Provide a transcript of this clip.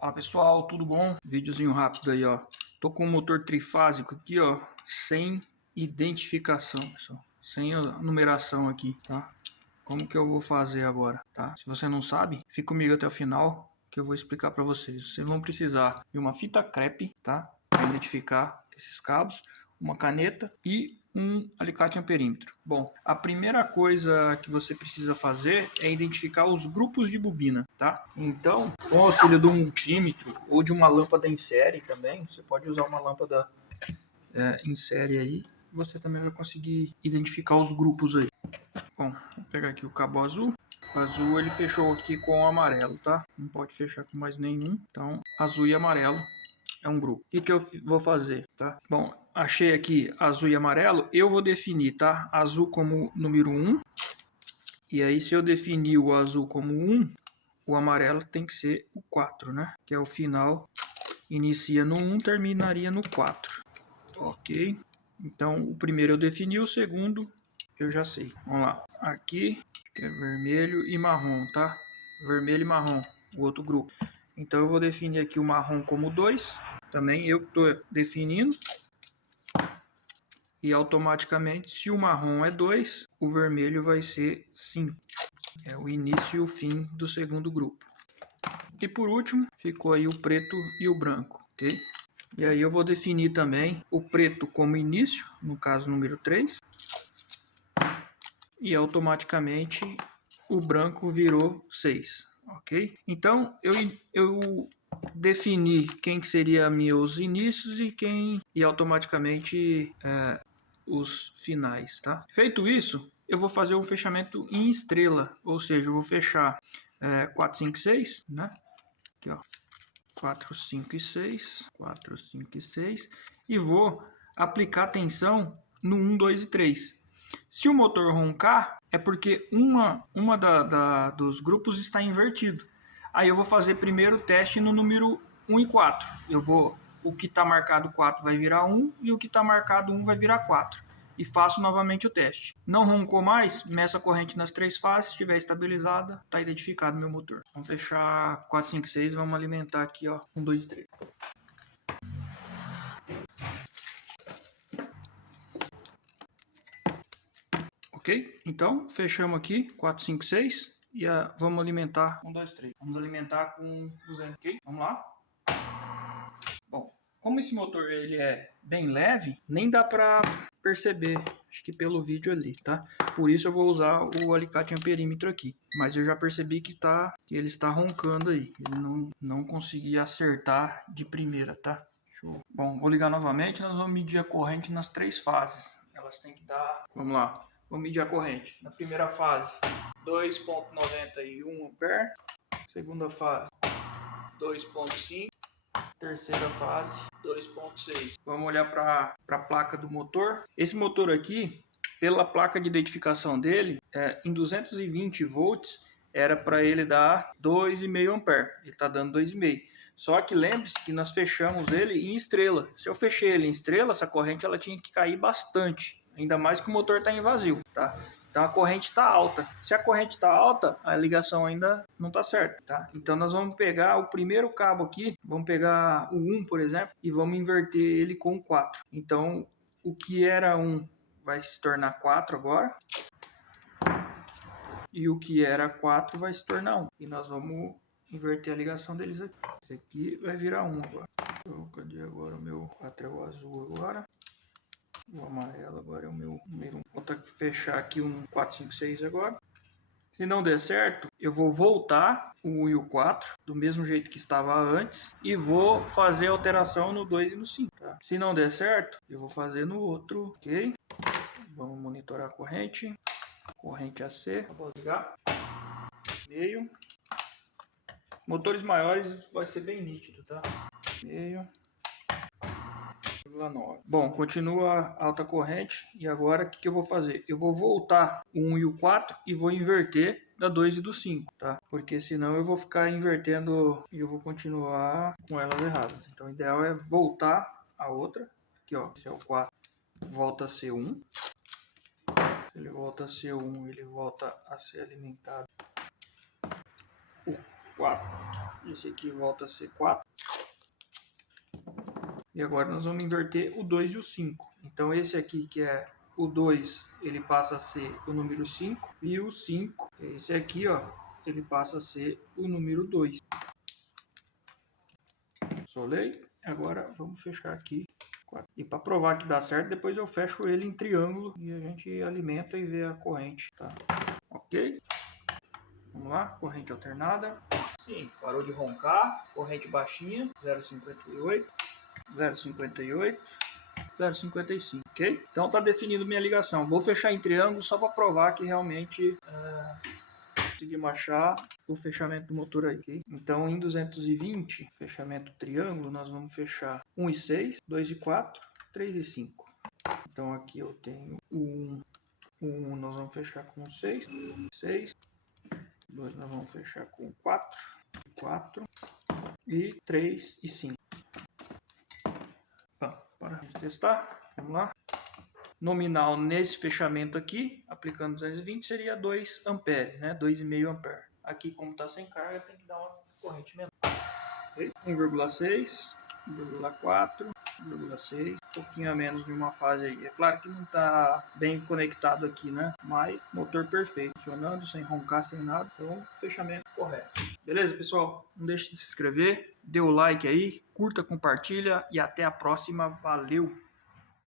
Fala pessoal, tudo bom? Videozinho rápido aí, ó. Tô com o motor trifásico aqui, ó, sem identificação, pessoal. Sem a numeração aqui, tá? Como que eu vou fazer agora, tá? Se você não sabe, fica comigo até o final que eu vou explicar para vocês. Vocês vão precisar de uma fita crepe, tá? Para identificar esses cabos, uma caneta e um alicate amperímetro. Bom, a primeira coisa que você precisa fazer é identificar os grupos de bobina, tá? Então, com o auxílio de um multímetro ou de uma lâmpada em série também, você pode usar uma lâmpada em série aí, você também vai conseguir identificar os grupos aí. Bom, vou pegar aqui o cabo azul. O azul ele fechou aqui com o amarelo, tá? Não pode fechar com mais nenhum. Então, azul e amarelo é um grupo. O que eu vou fazer, tá? Bom, achei aqui azul e amarelo. Eu vou definir, tá? Azul como número 1. E aí, se eu definir o azul como 1, o amarelo tem que ser o 4, né? Que é o final. Inicia no 1, terminaria no 4. Ok. Então, o primeiro eu defini, o segundo eu já sei. Vamos lá. Aqui que é vermelho e marrom, tá? Vermelho e marrom, o outro grupo. Então eu vou definir aqui o marrom como 2. Também eu estou definindo. E automaticamente, se o marrom é 2, o vermelho vai ser 5. É o início e o fim do segundo grupo. E por último, ficou aí o preto e o branco, ok? E aí eu vou definir também o preto como início, no caso número 3. E automaticamente o branco virou 6, ok? Então eu defini quem que seria meus inícios e automaticamente os finais, tá? Feito isso, eu vou fazer o fechamento em estrela, ou seja, eu vou fechar 4, 5 e 6, né? Aqui, ó. 4, 5 e 6, 4, 5 e 6, e vou aplicar tensão no 1, 2 e 3. Se o motor roncar, é porque uma dos grupos está invertido. Aí eu vou fazer primeiro o teste no número 1 e 4. O que está marcado 4 vai virar 1 e o que está marcado 1 vai virar 4. E faço novamente o teste. Não roncou mais, meço a corrente nas 3 fases, se estiver estabilizada, está identificado meu motor. Vamos fechar 4, 5, 6, vamos alimentar aqui, ó, 1, 2 e 3. Ok? Então, fechamos aqui, 4, 5, 6, e vamos alimentar 1, 2, 3. Vamos alimentar com 200, ok? Vamos lá. Bom, como esse motor ele é bem leve, nem dá para perceber, acho que pelo vídeo ali, tá? Por isso eu vou usar o alicate amperímetro aqui. Mas eu já percebi que ele está roncando aí. Ele não consegui acertar de primeira, tá? Bom, vou ligar novamente, nós vamos medir a corrente nas 3 fases. Elas têm que dar... Vamos lá, vamos medir a corrente. Na primeira fase, 2,91 ampere. Segunda fase, 2,5. Terceira fase, 2,6. Vamos olhar para a placa do motor. Esse motor aqui, pela placa de identificação dele, em 220 volts, era para ele dar 2,5 ampere. Ele está dando 2,5. Só que lembre-se que nós fechamos ele em estrela. Se eu fechei ele em estrela, essa corrente ela tinha que cair bastante. Ainda mais que o motor está em vazio, tá? Então a corrente está alta. Se a corrente está alta, a ligação ainda não está certa, tá? Então nós vamos pegar o primeiro cabo aqui, vamos pegar o 1, por exemplo, e vamos inverter ele com o 4. Então o que era 1 vai se tornar 4 agora. E o que era 4 vai se tornar 1. E nós vamos inverter a ligação deles aqui. Esse aqui vai virar 1 agora. Então, cadê agora o meu 4 é o azul agora. O amarelo agora é o meu número 1. Vou fechar aqui um 4, 5, 6 agora. Se não der certo, eu vou voltar o 1 e o 4, do mesmo jeito que estava antes, e vou fazer alteração no 2 e no 5. Tá? Se não der certo, eu vou fazer no outro, ok? Vamos monitorar a corrente. Corrente AC, vou ligar. Meio. Motores maiores vai ser bem nítido, tá? Meio. 9. Bom, continua alta corrente. E agora o que eu vou fazer? Eu vou voltar o 1 e o 4 e vou inverter da 2 e do 5, tá? Porque senão eu vou ficar invertendo e eu vou continuar com elas erradas. Então o ideal é voltar a outra. Aqui, ó, esse é o 4, volta a ser 1. Ele volta a ser 1, ele volta a ser alimentado. O 4 Esse aqui volta a ser 4. E agora nós vamos inverter o 2 e o 5. Então esse aqui que é o 2, ele passa a ser o número 5. E o 5, esse aqui, ó, ele passa a ser o número 2. Solei. Agora vamos fechar aqui. E para provar que dá certo, depois eu fecho ele em triângulo e a gente alimenta e vê a corrente, tá? Ok? Vamos lá, corrente alternada. Sim, parou de roncar. Corrente baixinha, 0,58, 0,58, 0,55, ok? Então tá definido minha ligação. Vou fechar em triângulo só para provar que realmente conseguimos achar o fechamento do motor aí, ok? Então em 220, fechamento triângulo, nós vamos fechar 1 e 6, 2 e 4, 3 e 5. Então aqui eu tenho o 1, nós vamos fechar com 6, 6, 2 nós vamos fechar com 4, 4 e 3 e 5. Para a gente testar, vamos lá. Nominal nesse fechamento aqui, aplicando 220, seria 2 amperes, né? 2,5 ampere. Aqui, como está sem carga, tem que dar uma corrente menor. Okay? 1,6, 1,4, 1,6, um pouquinho a menos em uma fase aí. É claro que não está bem conectado aqui, né? Mas motor perfeito, funcionando, sem roncar, sem nada. Então, fechamento correto. Beleza, pessoal? Não deixe de se inscrever, dê o like aí, curta, compartilha e até a próxima. Valeu!